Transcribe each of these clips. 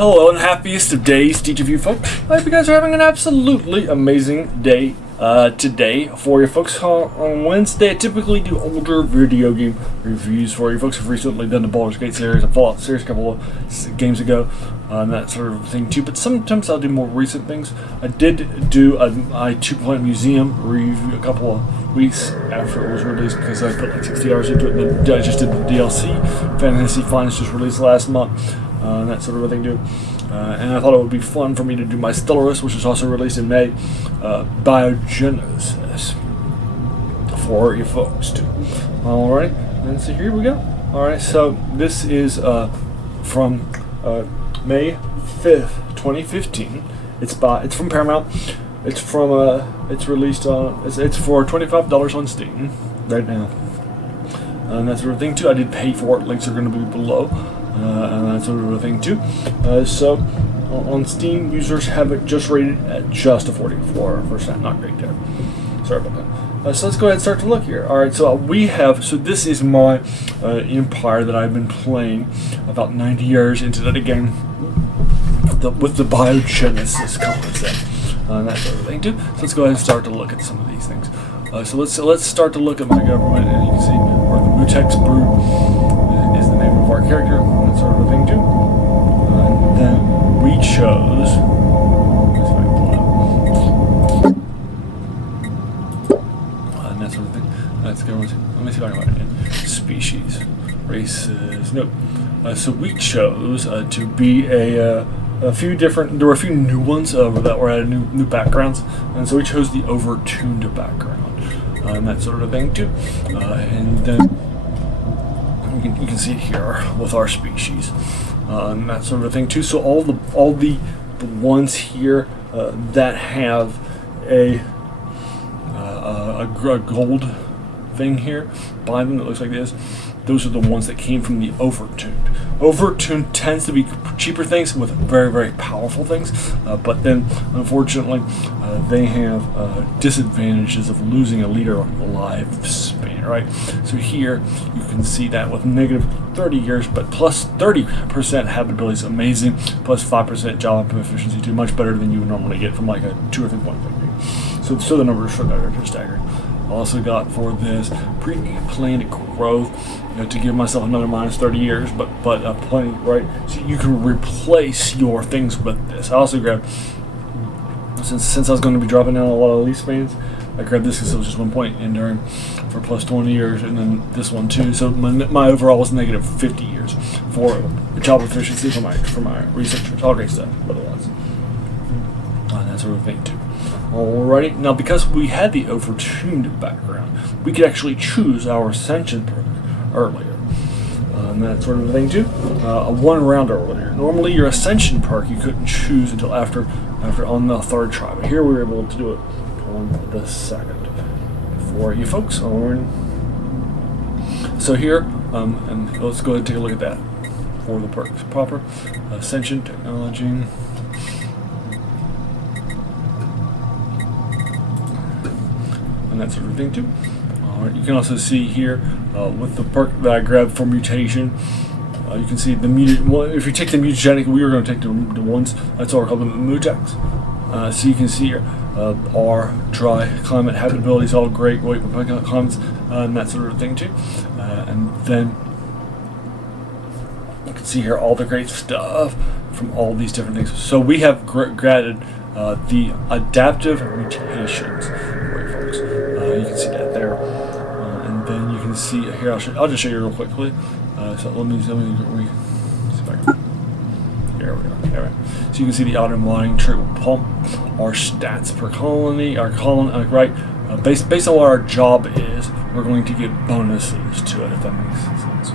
Hello and happiest of days to each of you folks. I hope you guys are having an absolutely amazing day today for you folks. On Wednesday I typically do older video game reviews for you folks. I've recently done the Baldur's Gate series and Fallout series a couple of games ago and that sort of thing too, but sometimes I'll do more recent things. I did do my 2-Point Museum review a couple of weeks after it was released because I put like 60 hours into it, and then I just did the DLC. Fantasy Finds just released last month. And that sort of thing too. And I thought it would be fun for me to do my Stellaris, which was also released in May, Biogenesis, for you folks too. Alright, and so here we go. Alright, so this is from May 5th, 2015. It's from Paramount. It's released on, it's for $25 on Steam right now. And that sort of thing too. I did pay for it. Links are going to be below. And that sort of thing too. So on Steam, users have it just rated at just a 44%. Not great there. Sorry about that. So let's go ahead and start to look here. Alright, so this is my empire that I've been playing about 90 years into the game with the biogenesis concept. And that sort of thing too. So let's go ahead and start to look at some of these things. So let's start to look at my government, and you can see where the Mutex Brood is the name of our character, and that sort of thing too. And then we chose. Let's see if I can pull it up. And that sort of thing. Let's go. Let me see if I can find it in species, races. Nope. So we chose to be a few different. There were a few new ones that were at new backgrounds, and so we chose the overtuned background. And that sort of thing too, and then you can see it here with our species, and that sort of thing too. So all the ones here that have a gold thing here by them that looks like this, those are the ones that came from the overtuned. Overtuned tends to be cheaper things with very, very powerful things, but then unfortunately they have disadvantages of losing a leader lifespan, right? So here you can see that with negative 30 years, but plus 30% habitability is amazing, plus 5% job efficiency too, much better than you would normally get from like a 2 or 3 point thing. So the numbers for that are just staggering. Also got for this pre-planned growth, to give myself another minus 30 years, but plenty, right? So you can replace your things with this. I also grabbed, since I was going to be dropping down a lot of lease spans, I grabbed this because it was just 1 point enduring for plus 20 years, and then this one too. So my overall was negative 50 years for job efficiency for my researchers. All great stuff, otherwise. And that sort of thing too. Alrighty, now because we had the overtuned background, we could actually choose our ascension perk earlier. And that sort of thing too. 1 round earlier. Normally your ascension perk you couldn't choose until after on the 3rd try, but here we were able to do it on the 2nd. For you folks, so here, and let's go ahead and take a look at that for the perks proper. Ascension technology. And that sort of thing too. You can also see here with the perk that I grabbed for mutation, you can see the if you take the mutagenic, we were going to take the ones that's all called the mutex. So you can see here our dry climate habitability is all great, weight climates, and that sort of thing too. And then you can see here all the great stuff from all these different things. So we have granted the adaptive mutations. You can see that there, and then you can see here. I'll just show you real quickly. So let me see if I can. There we go. All right. So you can see the automatic triple pump, our stats per colony, our colony, right? Based on what our job is, we're going to get bonuses to it, if that makes sense.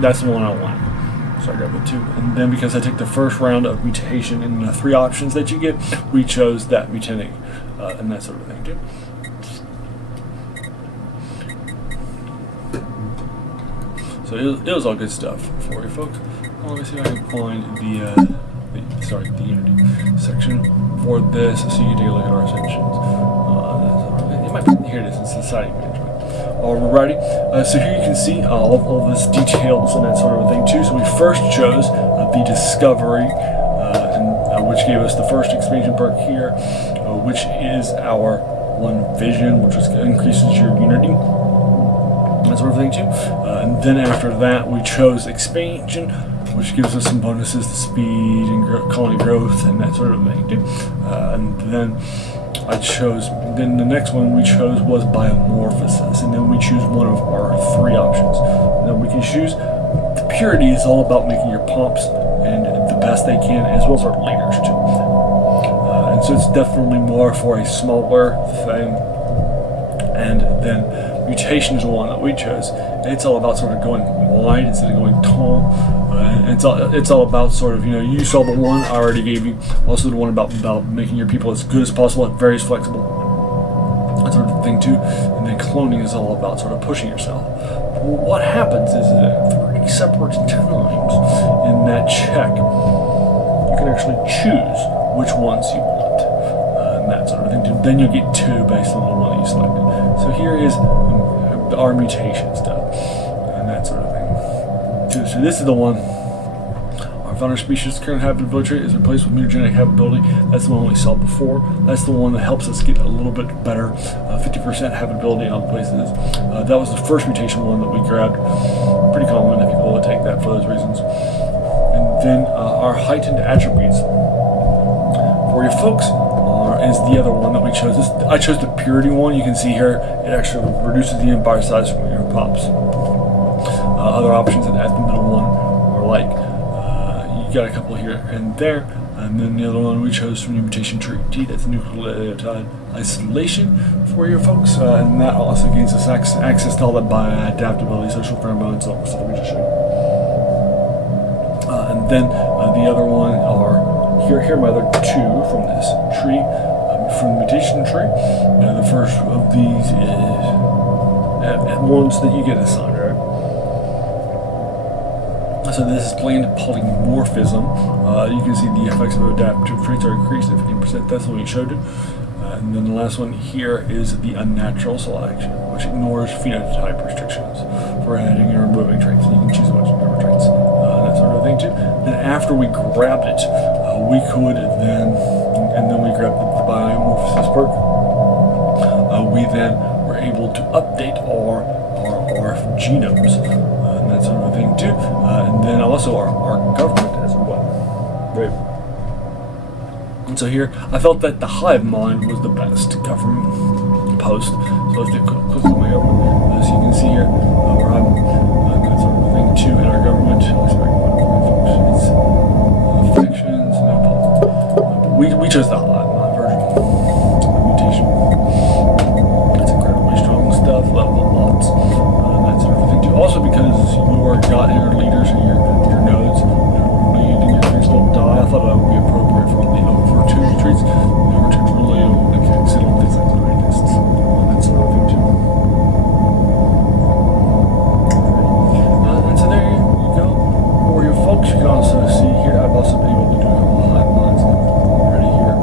That's the one I want. So I grabbed the 2, and then because I took the first round of mutation in the 3 options that you get, we chose that mutanic and that sort of thing too. So it was all good stuff for you folks. Let me see if I can find the Unity section for this, so you can take a look at our sections. It might be here. It is in society management. Alrighty, so here you can see all this details and that sort of thing too. So we first chose the discovery, which gave us the first expansion perk here, which is our one vision, which increases your unity, that sort of thing too. And then after that, we chose expansion, which gives us some bonuses to speed and colony growth and that sort of thing too. And then then the next one we chose was biomorphosis, and then we choose one of our 3 options. And then we can choose the purity is all about making your pops and the best they can, as well as our leaders too. And so it's definitely more for a smaller thing. And then mutation is the one that we chose. It's all about sort of going wide instead of going tall. It's all about sort of, you saw the one I already gave you, also the one about making your people as good as possible, very flexible, that sort of thing too. And then cloning is all about sort of pushing yourself. What happens is that 3 separate times in that check, you can actually choose which ones you want, and that sort of thing too. Then you'll get 2 based on the one that you selected. So here is our mutation stuff, and that sort of thing. So this is the one. Our founder species' current habitability trait is replaced with mutagenic habitability. That's the one we saw before. That's the one that helps us get a little bit better, 50% habitability on places. That was the first mutation one that we grabbed. Pretty common if people would take that for those reasons. And then our heightened attributes for your folks is the other one that we chose. I chose the purity one. You can see here it actually reduces the empire size from your pops. Other options at the middle one are like you got a couple here and there, and then the other one we chose from your mutation tree. That's nucleotide isolation for your folks, and that also gains us access to all that bioadaptability, social pheromones, all the stuff we just showed. And then the other one are here are my other 2 from this tree, from the mutation tree. The first of these is ones that you get assigned, right? So this is planned polymorphism. You can see the effects of adaptive traits are increased at 15%. That's the one you showed it. And then the last one here is the unnatural selection, which ignores phenotype restrictions for adding and removing traits. And you can choose a bunch of different traits, that sort of thing too. Then after we grabbed it, we could then, and then we grabbed the biomorphosis perk. We then were able to update our genomes, and that sort of thing too. And then also our government as well. Right. And so here, I felt that the hive mind was the best government post. So let's do quick on my government. As you can see here, we're having that sort of thing too in our government. Let's see if I can find it for you folks. It's affections, no problem. We chose the hive mind version. Mutation. It's incredibly strong stuff, level lots, and that sort of thing too. Also because your god and your leaders and your nodes, leading your trees don't die, I thought that would be appropriate for all the over 2 trees. Over 2 really excellent things like the rainists, and that sort of thing too. And so there you go. For your folks, you can also see here, I've also been able to do hive minds already here.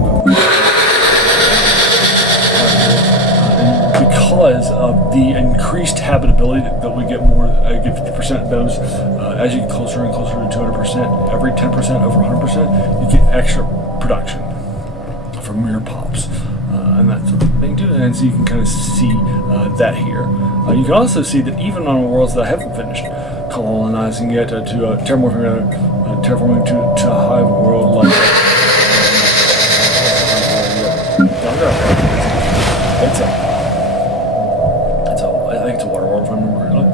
Because of the increased habitability that we get more, get 50% bonus as you get closer and closer to 200%. Every 10% over 100%, you get extra production from your pops, and that sort of thing too. And so you can kind of see that here. You can also see that even on worlds that I haven't finished colonizing yet, terraforming to a hive world like it's a water world if I remember correctly.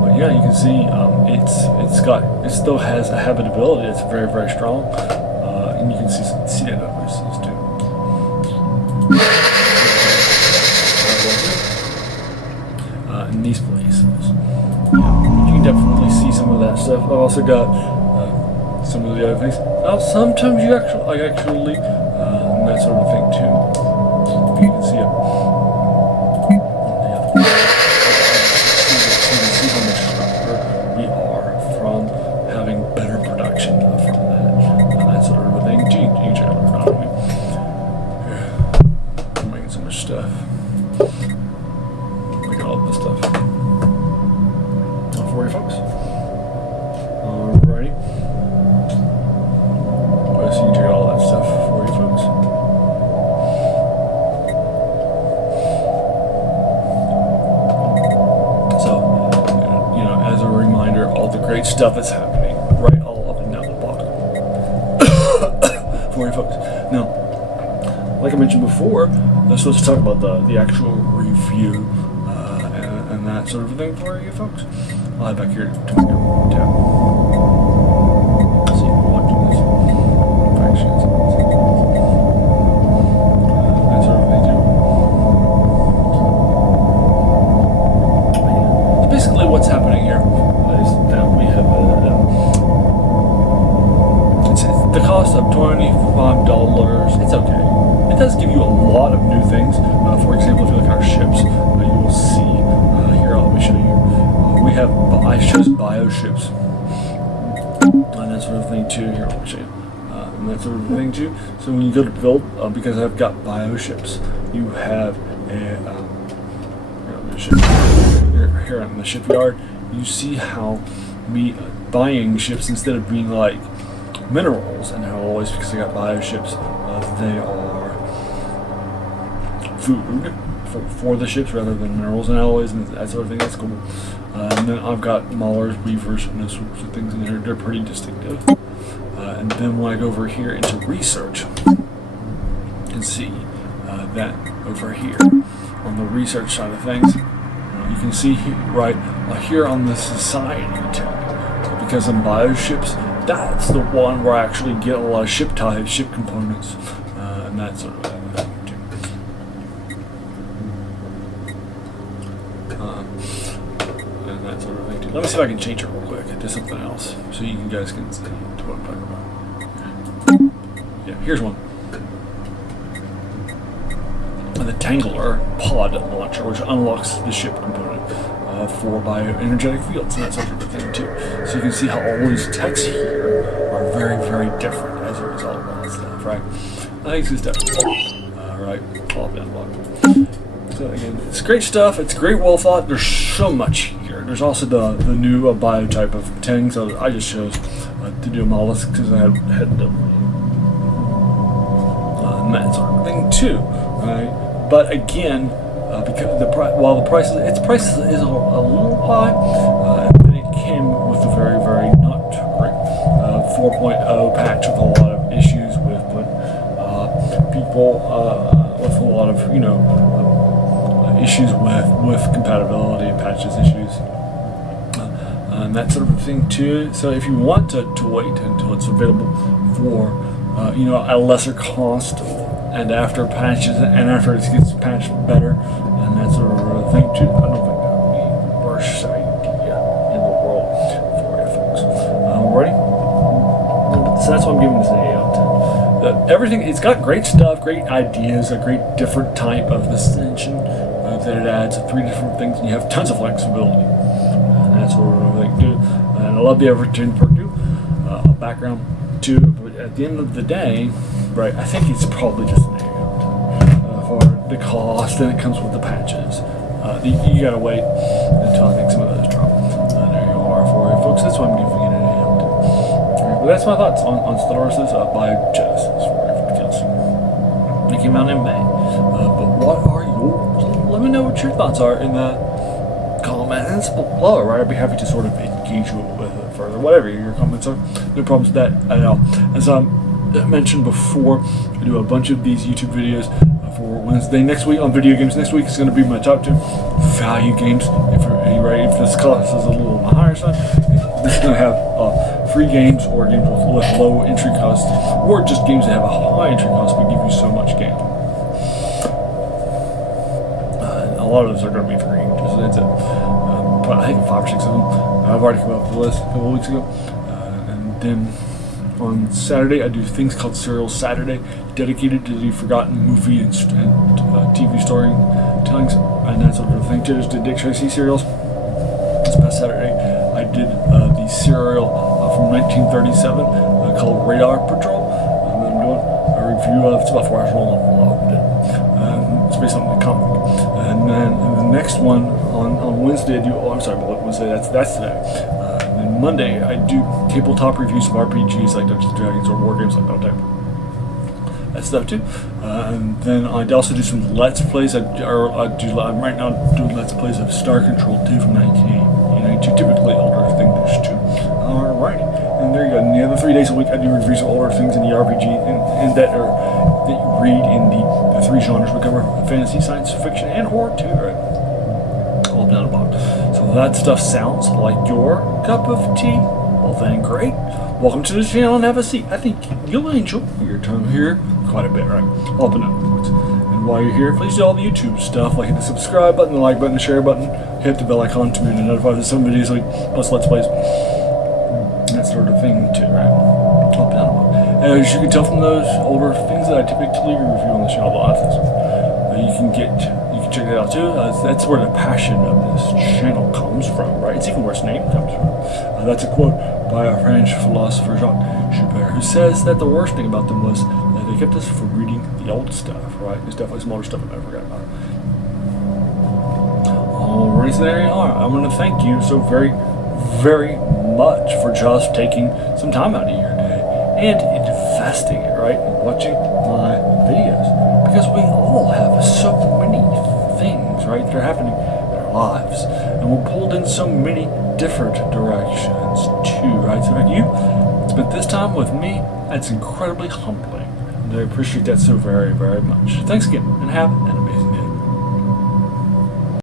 But yeah, you can see it still has a habitability that's very, very strong, and you can see that numbers too. In these places, you can definitely see some of that stuff. I've also got some of the other things. Now, sometimes you actually, and that sort of thing too. You can see it. See how much stronger we are from having better production from that sort of thing. I'm making so much stuff. We got all this stuff for you folks. Alrighty. stuff that's happening right all up and down the block for you folks. Now, like I mentioned before, let's talk about the actual review and that sort of thing for you folks. I'll head back here to my tab. See, watching this. Factions. That sort of thing too. So basically what's happening here is that we have it's the cost of $25. It's okay. It does give you a lot of new things. For example, if you look at our ships, you will see here. Let me show you. We have I chose bioships and that sort of thing too. Here, let me show you. And that sort of thing too. So when you go to build, because I've got bioships, you have a here on the shipyard. You see how me buying ships instead of being like minerals, and how always because I got bioships, they are food for the ships rather than minerals and alloys and that sort of thing. That's cool. And then I've got maulers, weavers, and those sorts of things in there. They're pretty distinctive. And then when I go over here into research, you can see that over here on the research side of things, you can see right here on the society tab, because in bioships, that's the one where I actually get a lot of ship types, ship components, and that sort of thing. And that sort of thing too. Let me see if I can change it real quick to something else, so you guys can see what I'm talking about. Yeah, here's one. The Tangler pod launcher, which unlocks the ship component for bioenergetic fields and that sort of thing too. So you can see how all these texts here are very, very different as a result of all that stuff, right? I think it's good stuff. Right, all down block. So again, it's great stuff. It's great, well thought. There's so much here. There's also the new biotype of Tang. So I just chose to do a mollusk because I had and that sort of thing too. Right? But again, because while the price is a little high, then it came with a very, very not great 4.0 patch with a lot of issues with people with a lot of issues with compatibility, patches issues, and that sort of thing too. So if you want to wait until it's available for at a lesser cost, and after patches and after it gets patched better and that sort of thing too, I don't think that would be the worst idea in the world for you folks. Ready? So that's why I'm giving this an 8 out of 10. Everything, it's got great stuff, great ideas, a great different type of ascension that it adds 3 different things, and you have tons of flexibility. And that's what we're like do. And I love the Everton perk too. Background too, but at the end of the day, right, I think it's probably just an 8 for the cost, and it comes with the patches. You gotta wait until I think some of those drop. There you are for you folks. That's why I'm giving it an 8 out of 10. But that's my thoughts on Stellaris' Biogenesis for everybody else. It came out in May. But what are yours? Let me know what your thoughts are in the comments below, right? I'd be happy to sort of engage you with it further, whatever your comments are. No problems with that at all. As I mentioned before, I do a bunch of these YouTube videos for Wednesday next week on video games. Next week is going to be my top 2 value games. If this cost is a little on the higher side, this is going to have free games or games with low entry costs, or just games that have a high entry cost but give you so much game. A lot of those are going to be free. That's it. But I think 5 or 6 of them. I've already come up with the list a couple of weeks ago. And then on Saturday, I do things called Serial Saturday, dedicated to the forgotten movie and TV storytellings and that sort of thing. Just did Dick Tracy serials. This past Saturday, I did the serial from 1937 called Radar Patrol. And then I'm doing a review of it's about 4 hours long. Loved it. It's based on the comic. And then the next one on Wednesday, I do. Oh, I'm sorry, Wednesday. That's today. And then Monday, I do tabletop reviews of RPGs like Dungeons & Dragons or war games like that type. That stuff too. And then I also do some Let's Plays. I'm right now doing Let's Plays of Star Control 2 from 1982, typically older things too. Alrighty, and there you go. And the other 3 days a week, I do reviews of older things in the RPG, and that you read in the 3 genres we cover: fantasy, science fiction, and horror too. Right? All down the bottom. So that stuff sounds like your cup of tea. Well, then great. Welcome to the channel and have a seat. I think you'll enjoy your time here quite a bit, right? I'll open up. And while you're here, please do all the YouTube stuff, like hit the subscribe button, the like button, the share button, hit the bell icon to be notified of some videos like plus Let's Plays, that sort of thing too, right? Up and down. As you can tell from those older things that I typically review on the channel, you can check that out too. That's where the passion of this channel comes from, right? It's even where its name comes from. That's a quote by a French philosopher, Joakim, who says that the worst thing about them was that they kept us from reading the old stuff, right? There's definitely some older stuff I forgot about. Alright, so there you are. I'm going to thank you so very, very much for just taking some time out of your day and investing it, right? And watching my videos. Because we all have so many things, right, that are happening in our lives. And we're pulled in so many different directions too, right? So if you spent this time with me, that's incredibly humbling. And I appreciate that so very, very much. Thanks again, and have an amazing day.